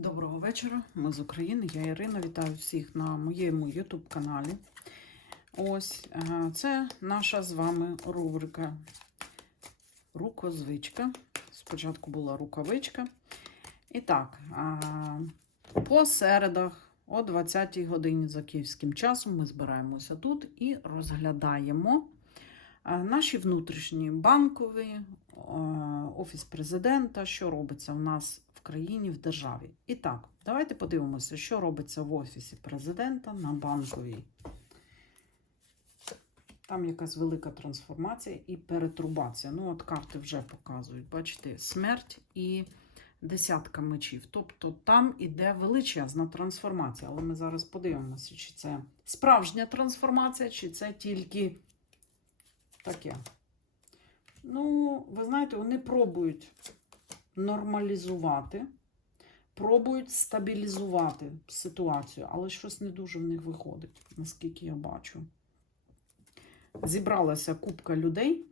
Доброго вечора, ми з України. Я Ірина. Вітаю всіх на моєму YouTube каналі. Ось е, це наша з вами рубрика Рукозвичка. Спочатку була рукавичка. І так, е, по середах о 20-й годині за київським часом ми збираємося тут і розглядаємо е, наші внутрішні банкові, офіс президента, що робиться в нас в країні, в державі. І так, давайте подивимося, що робиться в офісі президента на банковій. Там якась велика трансформація і перетрубація. Ну, от карти вже показують. Бачите, смерть і десятка мечів. Тобто там іде величезна трансформація. Але ми зараз подивимося, чи це справжня трансформація, чи це тільки таке. Ну, ви знаєте, вони пробують нормалізувати, пробують стабілізувати ситуацію, але щось не дуже в них виходить, наскільки я бачу. Зібралася купка людей,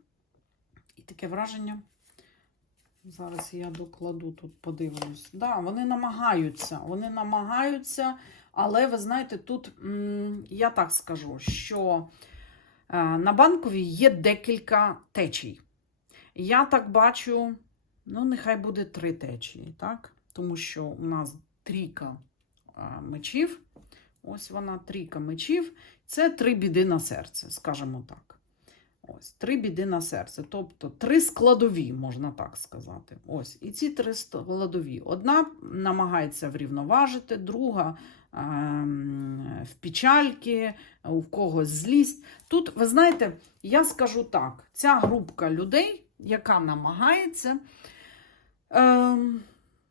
і таке враження. Зараз я докладу тут, подивлюсь. Да, вони намагаються, вони намагаються, але ви знаєте, тут я так скажу, що е, на банковій є декілька течій. Я так бачу, ну, нехай буде три течії, так? Тому що у нас трійка е, мечів. Ось вона, трійка мечів. Це три біди на серце, скажімо так. Ось, три біди на серце. Тобто три складові, можна так сказати. Ось, і ці три складові. Одна намагається врівноважити, друга ем, в печальки, у когось злість. Тут, ви знаєте, я скажу так: ця групка людей, яка намагається, ем,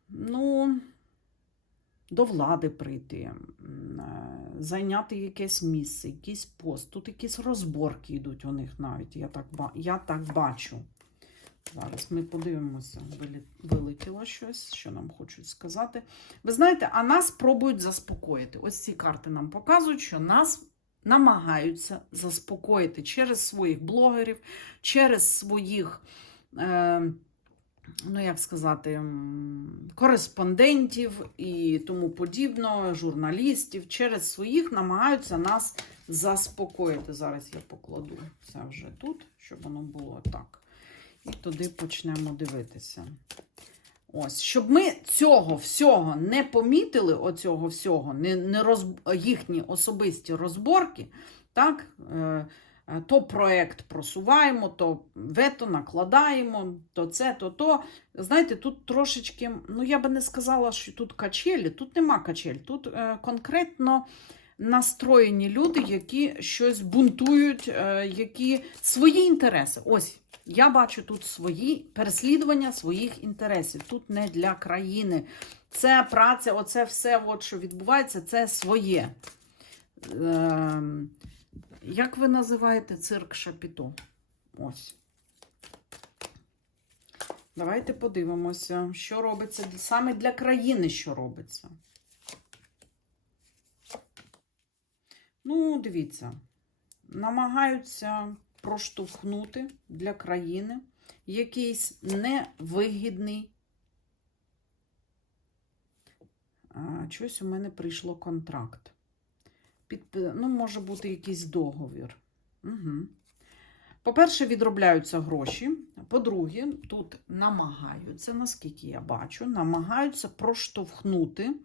ну, до влади прийти, е, зайняти якесь місце, якийсь пост. Тут якісь розборки йдуть у них навіть. Я так, я так бачу. Зараз ми подивимося, вилетіло щось, що нам хочуть сказати. Ви знаєте, а нас пробують заспокоїти. Ось ці карти нам показують, що нас намагаються заспокоїти через своїх блогерів, через своїх. Е, ну, як сказати, кореспондентів і тому подібно, журналістів, через своїх намагаються нас заспокоїти. Зараз я покладу це вже тут, щоб воно було так. І туди почнемо дивитися. Ось, щоб ми цього всього не помітили, оцього всього, не, не роз, їхні особисті розборки, так, е, то проект просуваємо, то вето накладаємо, то це, то то. Знаєте, тут трошечки, ну я би не сказала, що тут качелі, тут нема качель, тут е, конкретно настроєні люди, які щось бунтують, е, які свої інтереси. Ось я бачу тут свої переслідування своїх інтересів. Тут не для країни. Це праця, оце все, от, що відбувається, це своє. Е, як ви називаєте цирк Шапіто? Ось. Давайте подивимося, що робиться саме для країни, що робиться. Ну, дивіться, намагаються проштовхнути для країни якийсь невигідний. А, Щось у мене прийшло контракт. Під, ну, може бути якийсь договір. Угу. По-перше, відробляються гроші. По-друге, тут намагаються, наскільки я бачу, намагаються проштовхнути,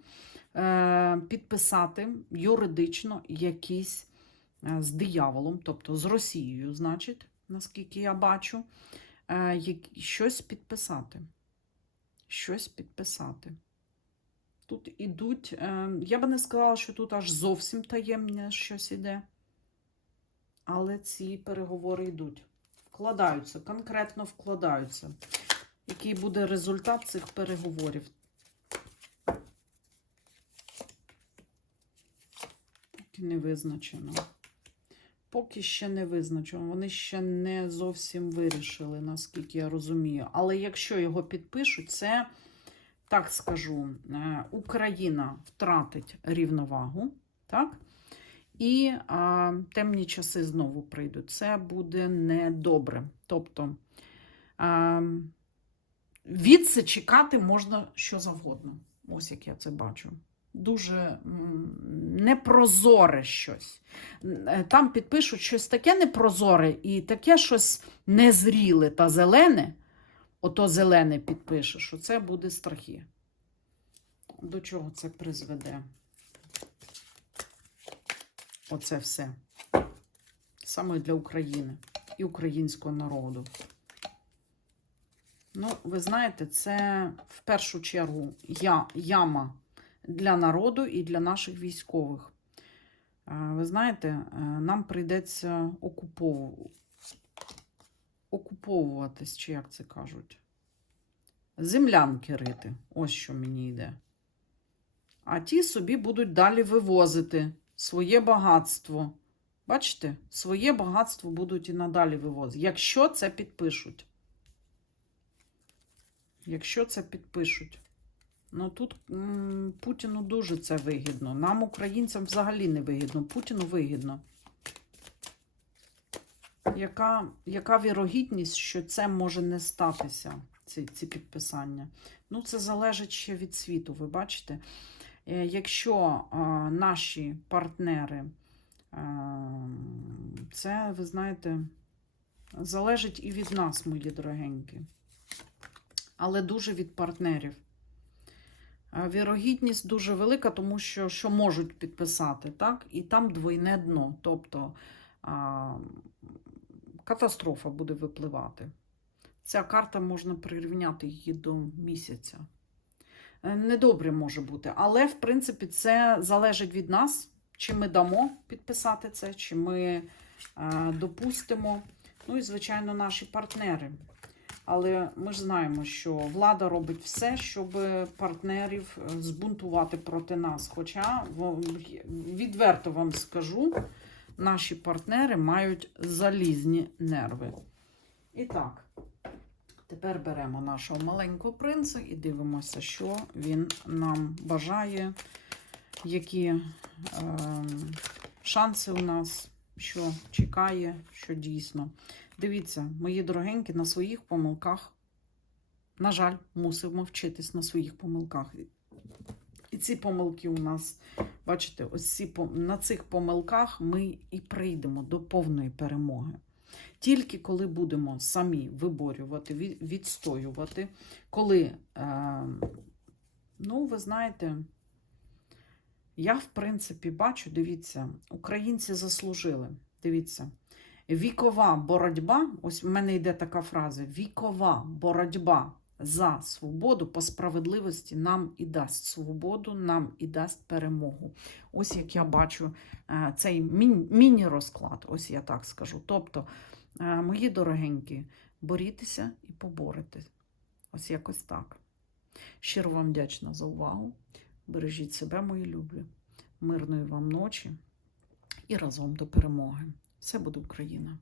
е, підписати юридично якісь е, з дияволом, тобто з Росією, значить, наскільки я бачу, е, щось підписати. Щось підписати. Тут ідуть, е, я би не сказала, що тут аж зовсім таємне щось іде. Але ці переговори йдуть. Вкладаються, конкретно вкладаються. Який буде результат цих переговорів? Поки не визначено. Поки ще не визначено. Вони ще не зовсім вирішили, наскільки я розумію. Але якщо його підпишуть, це, так скажу, е, Україна втратить рівновагу. Так? І а, темні часи знову прийдуть. Це буде недобре. Тобто а, від чекати можна що завгодно. Ось як я це бачу. Дуже непрозоре щось. Е, Там підпишуть щось таке непрозоре і таке щось незріле та зелене. Ото зелене підпише, що це буде страхи. До чого це призведе? Оце все. Саме для України і українського народу. Ну, ви знаєте, це в першу чергу я, яма для народу і для наших військових. Ви знаєте, е, нам прийдеться окупову... окуповуватись, чи як це кажуть. Землянки рити. Ось що мені йде. А ті собі будуть далі вивозити своє багатство. Бачите, своє багатство будуть і надалі вивозити. Якщо це підпишуть. Якщо це підпишуть. Ну тут м, Путіну дуже це вигідно. Нам, українцям, взагалі не вигідно. Путіну вигідно. Яка, яка вірогідність, що це може не статися, ці, ці підписання? Ну, це залежить ще від світу, ви бачите. Е, Якщо е, наші партнери, е, це, ви знаєте, залежить і від нас, мої дорогенькі, але дуже від партнерів. Е, Вірогідність дуже велика, тому що що можуть підписати, так? І там двойне дно. Тобто катастрофа буде випливати. Ця карта можна прирівняти її до місяця. Е, Недобре може бути, але, в принципі, це залежить від нас, чи ми дамо підписати це, чи ми е, допустимо. Ну і, звичайно, наші партнери. Але ми ж знаємо, що влада робить все, щоб партнерів е, збунтувати проти нас. Хоча відверто вам скажу, наші партнери мають залізні нерви. І так, тепер беремо нашого маленького принца і дивимося, що він нам бажає, які е, шанси у нас, що чекає, що дійсно. Дивіться, мої дорогенькі, на своїх помилках, на жаль, мусимо вчитись на своїх помилках. І ці помилки у нас, бачите, ось ці, на цих помилках ми і прийдемо до повної перемоги. Тільки коли будемо самі виборювати, відстоювати, коли, е, ну, ви знаєте, я, в принципі, бачу, дивіться, українці заслужили. Дивіться, вікова боротьба, ось в мене йде така фраза: вікова боротьба за свободу по справедливості нам і дасть свободу, нам і дасть перемогу. Ось як я бачу е, цей міні-розклад, ось я так скажу. Тобто, е, мої дорогенькі, борітеся і поборете. Ось якось так. Щиро вам вдячна за увагу. Бережіть себе, мої любі. Мирної вам ночі і разом до перемоги. Все буде Україна!